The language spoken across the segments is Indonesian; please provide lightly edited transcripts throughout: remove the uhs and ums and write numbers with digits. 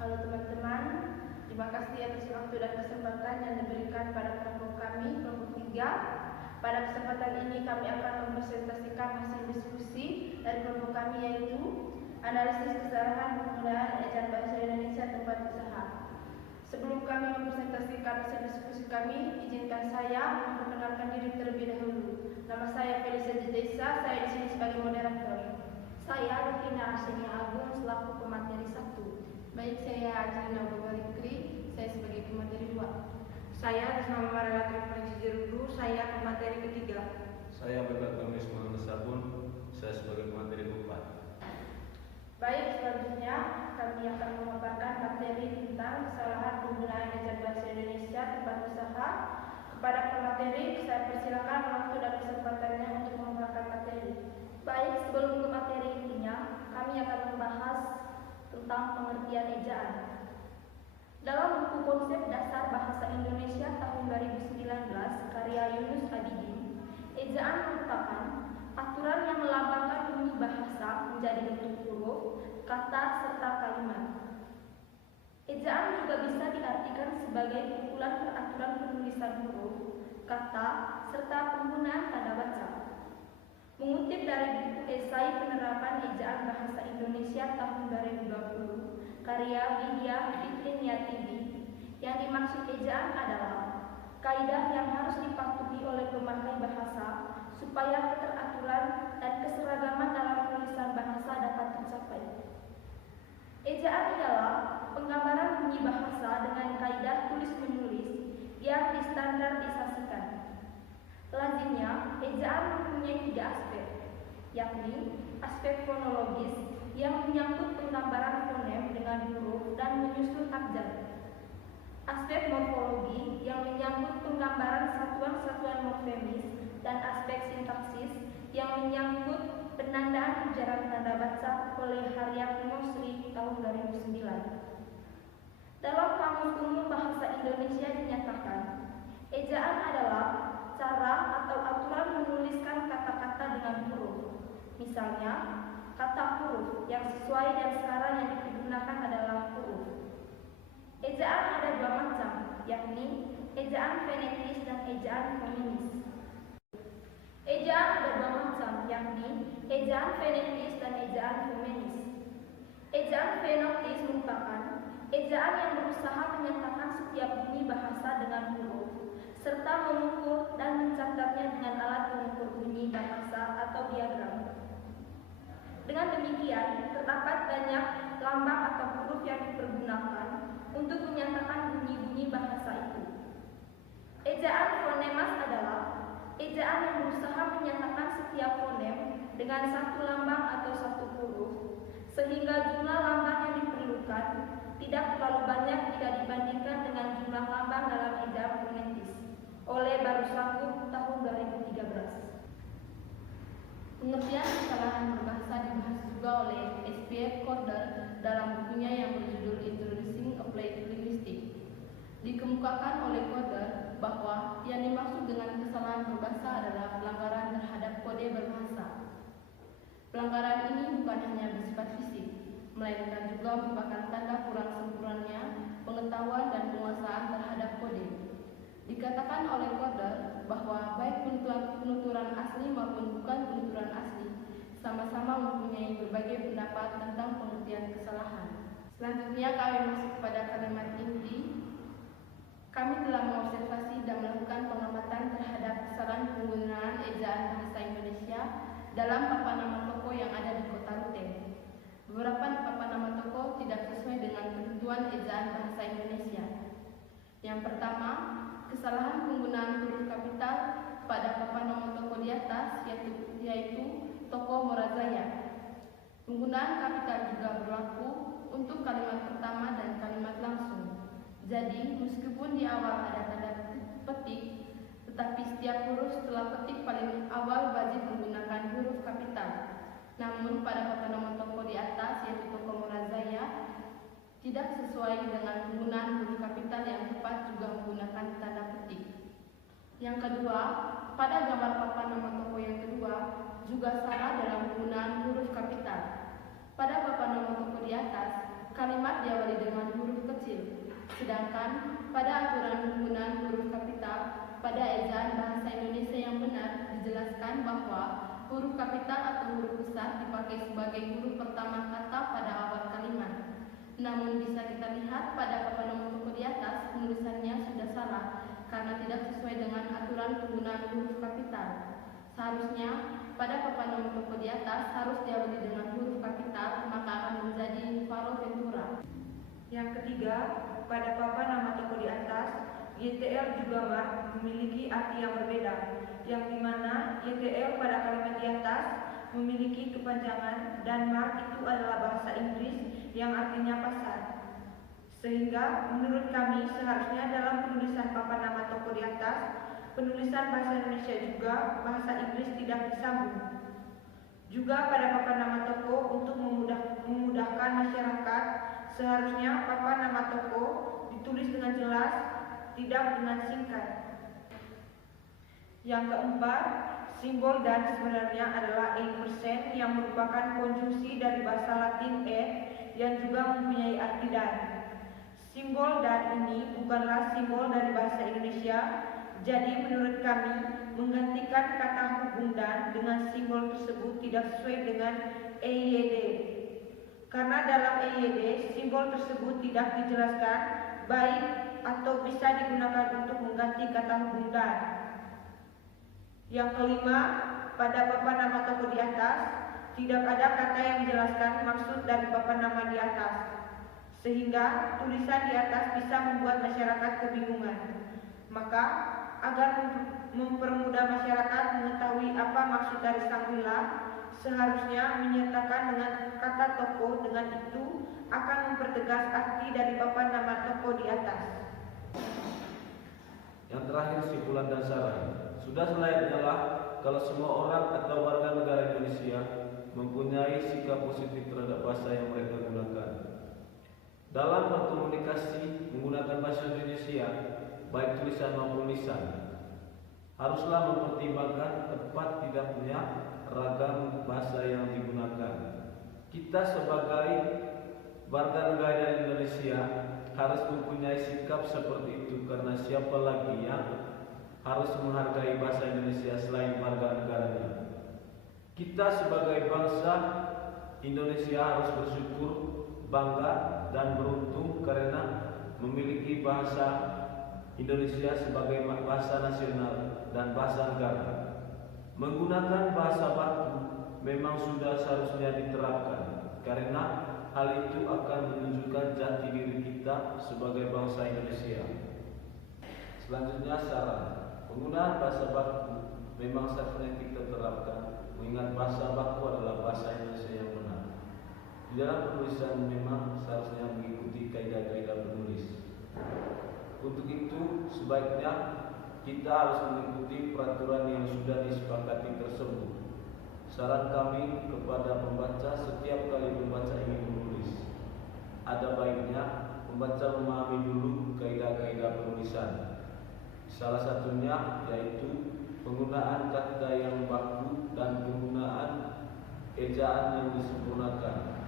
Halo teman-teman, terima kasih atas waktu dan kesempatan yang diberikan pada kelompok kami, kelompok 3. Pada kesempatan ini kami akan mempresentasikan hasil diskusi dari kelompok kami, yaitu analisis kesalahan penggunaan ejaan bahasa Indonesia tempat usaha. Sebelum kami mempresentasikan hasil diskusi kami, izinkan saya memperkenalkan diri terlebih dahulu. Nama saya Felicia Jedesa, saya di sini sebagai moderator. Saya Rufina Arsenia Agung selaku pemateri 1. Baik, saya Angelina Bogalikri, saya sebagai pemateri 2. Saya Risma Maralatul Panjijerulu, saya pemateri ketiga. Saya Bapak Tomis Muhammad Sabun, saya sebagai pemateri 4. Baik, selanjutnya kami akan memaparkan materi tentang kesalahan penggunaan ejaan bahasa Indonesia tempat usaha. Kepada pemateri, saya persilakan waktu dan kesempatannya untuk memaparkan materi. Baik, sebelum ke materi intinya, kami akan membahas tentang pengertian ejaan. Dalam buku konsep dasar bahasa Indonesia tahun 2019 karya Yunus Abidin, ejaan merupakan aturan yang melambangkan bunyi bahasa menjadi bentuk huruf, kata, serta kalimat. Ejaan juga bisa diartikan sebagai kumpulan peraturan penulisan huruf, kata, serta penggunaan tanda baca. Mengutip dari buku esai penerapan ejaan bahasa Indonesia tahun 2020 karya Widya Fitrinyatibi, yang dimaksud ejaan adalah kaidah yang harus dipatuhi oleh pemakai bahasa supaya keteraturan dan keseragaman dalam penulisan bahasa dapat tercapai. Ejaan adalah penggambaran bunyi bahasa dengan kaidah tulis-menulis yang distandardisasikan. Lazimnya, ejaan mempunyai 3 aspek, yakni aspek fonologis yang menyangkut penggambaran fonem dengan huruf dan menyusun abjad, aspek morfologi yang menyangkut penggambaran satuan-satuan morfemis, dan aspek sintaksis yang menyangkut penandaan ujaran tanda baca oleh Haryatno Sri tahun 2009. Dalam Kamus Umum Bahasa Indonesia dinyatakan, ejaan adalah cara atau aturan menuliskan kata-kata dengan huruf. Misalnya, kata huruf yang sesuai dan sekarang yang digunakan adalah huruf. Ejaan ada 2 macam, yakni ejaan fonetis dan ejaan fonemis. Ejaan ada 2 macam, yakni ejaan fonetis dan ejaan fonemis. Ejaan fonetis merupakan ejaan yang berusaha menyatakan setiap bunyi bahasa dengan huruf, serta mengukur dan mencatatnya dengan alat pengukur bunyi bahasa atau diagram. Dengan demikian, terdapat banyak lambang atau huruf yang dipergunakan untuk menyatakan bunyi-bunyi bahasa itu. Ejaan fonemas adalah ejaan yang berusaha menyatakan setiap fonem dengan 1 lambang atau 1 huruf, sehingga jumlah lambang yang diperlukan tidak terlalu banyak jika dibandingkan dengan jumlah lambang dalam ejaan fonetis, oleh Baru Sanggup tahun 2013. Pengertian kesalahan berbahasa dibahas juga oleh S.P.F. Corder dalam bukunya yang berjudul Introducing Applied Linguistics. Dikemukakan oleh Corder bahwa yang dimaksud dengan kesalahan berbahasa adalah pelanggaran terhadap kode berbahasa. Pelanggaran ini bukan hanya bersifat fisik, melainkan juga merupakan tanda kurang sempurnanya pengetahuan dan penguasaan terhadap kode. Dikatakan oleh Corder bahwa baik penuturan asli maupun bukan penuturan asli sama-sama mempunyai berbagai pendapat tentang pengertian kesalahan. Selanjutnya kami masuk pada kalimat inti. Kami telah mengobservasi dan melakukan pengamatan terhadap kesalahan penggunaan ejaan bahasa Indonesia dalam papan nama toko yang ada di Kota Rute. Beberapa papan nama toko tidak sesuai dengan ketentuan ejaan bahasa Indonesia. Yang pertama, kesalahan penggunaan huruf kapital pada papan nama toko di atas, yaitu toko Morazaya. Penggunaan kapital juga berlaku untuk kalimat pertama dan kalimat langsung. Jadi, meskipun di awal ada tanda petik, tetapi setiap huruf setelah petik paling awal wajib menggunakan huruf kapital. Namun, pada papan nama toko di atas, yaitu toko Morazaya, tidak sesuai dengan penggunaan huruf kapital yang tepat juga menggunakan tanda petik. Yang kedua, pada gambar papan nama toko yang kedua juga salah dalam penggunaan huruf kapital. Pada papan nama toko di atas, kalimat diawali dengan huruf kecil. Sedangkan pada aturan penggunaan huruf kapital pada ejaan bahasa Indonesia yang benar dijelaskan bahwa huruf kapital atau huruf besar dipakai sebagai huruf pertama kata pada awal kalimat. Namun bisa kita lihat pada papan nomor toko di atas penulisannya sudah salah karena tidak sesuai dengan aturan penggunaan huruf kapital. Seharusnya pada papan nomor toko di atas harus diawali dengan huruf kapital, maka akan menjadi Faro Ventura. Yang ketiga, pada papan nama toko di atas, YTL juga MAR memiliki arti yang berbeda, yang dimana YTL pada kalimat di atas memiliki kepanjangan dan MAR itu adalah bahasa Inggris yang artinya pasar. Sehingga menurut kami seharusnya dalam penulisan papan nama toko di atas, penulisan bahasa Indonesia juga bahasa Inggris tidak disambung. Juga pada papan nama toko untuk memudahkan masyarakat, seharusnya papan nama toko ditulis dengan jelas, tidak dengan singkat. Yang keempat, simbol dan sebenarnya adalah %, yang merupakan konjungsi dari bahasa Latin yang juga mempunyai arti dan. Simbol dan ini bukanlah simbol dari bahasa Indonesia, jadi menurut kami menggantikan kata hubung dan dengan simbol tersebut tidak sesuai dengan EYD. Karena dalam EYD simbol tersebut tidak dijelaskan baik atau bisa digunakan untuk mengganti kata hubung dan. Yang kelima, pada papan nama toko di atas tidak ada kata yang menjelaskan maksud dari papan nama di atas, sehingga tulisan di atas bisa membuat masyarakat kebingungan. Maka agar mempermudah masyarakat mengetahui apa maksud dari Shangri-La, seharusnya menyertakan dengan kata toko, dengan itu akan mempertegas arti dari papan nama toko di atas. Yang terakhir, simpulan dan saran. Sudah selayaknya lah kalau semua orang atau warga negara Indonesia mempunyai sikap positif terhadap bahasa yang mereka gunakan. Dalam berkomunikasi menggunakan bahasa Indonesia, baik tulisan maupun lisan, haruslah mempertimbangkan tepat tidaknya ragam bahasa yang digunakan. Kita sebagai warga negara Indonesia harus mempunyai sikap seperti itu, karena siapa lagi yang harus menghargai bahasa Indonesia selain warga negaranya. Kita sebagai bangsa Indonesia harus bersyukur, bangga dan beruntung karena memiliki bahasa Indonesia sebagai bahasa nasional dan bahasa negara. Menggunakan bahasa baku memang sudah seharusnya diterapkan, karena hal itu akan menunjukkan jati diri kita sebagai bangsa Indonesia. Selanjutnya, saran. Penggunaan bahasa baku memang seharusnya kita terapkan, mengingat bahasa baku adalah bahasa Indonesia yang benar. Di dalam penulisan memang seharusnya mengikuti kaidah-kaidah penulis. Untuk itu, sebaiknya kita harus mengikuti peraturan yang sudah disepakati tersebut. Saran kami kepada pembaca, setiap kali pembaca ingin menulis, ada baiknya pembaca memahami dulu kaidah-kaidah penulisan. Salah satunya yaitu penggunaan kata yang baku dan penggunaan ejaan yang disempurnakan,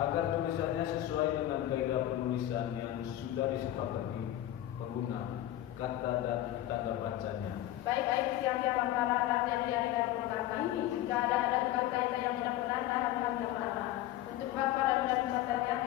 agar tulisannya sesuai dengan kaidah penulisan yang sudah disepakati pengguna, kata dan tanda bacanya. Baik, siap-siap lantaran latihan dari kami. Jika ada kata yang tidak benar, harap kami utara. Untuk bapak dan kesempatan yang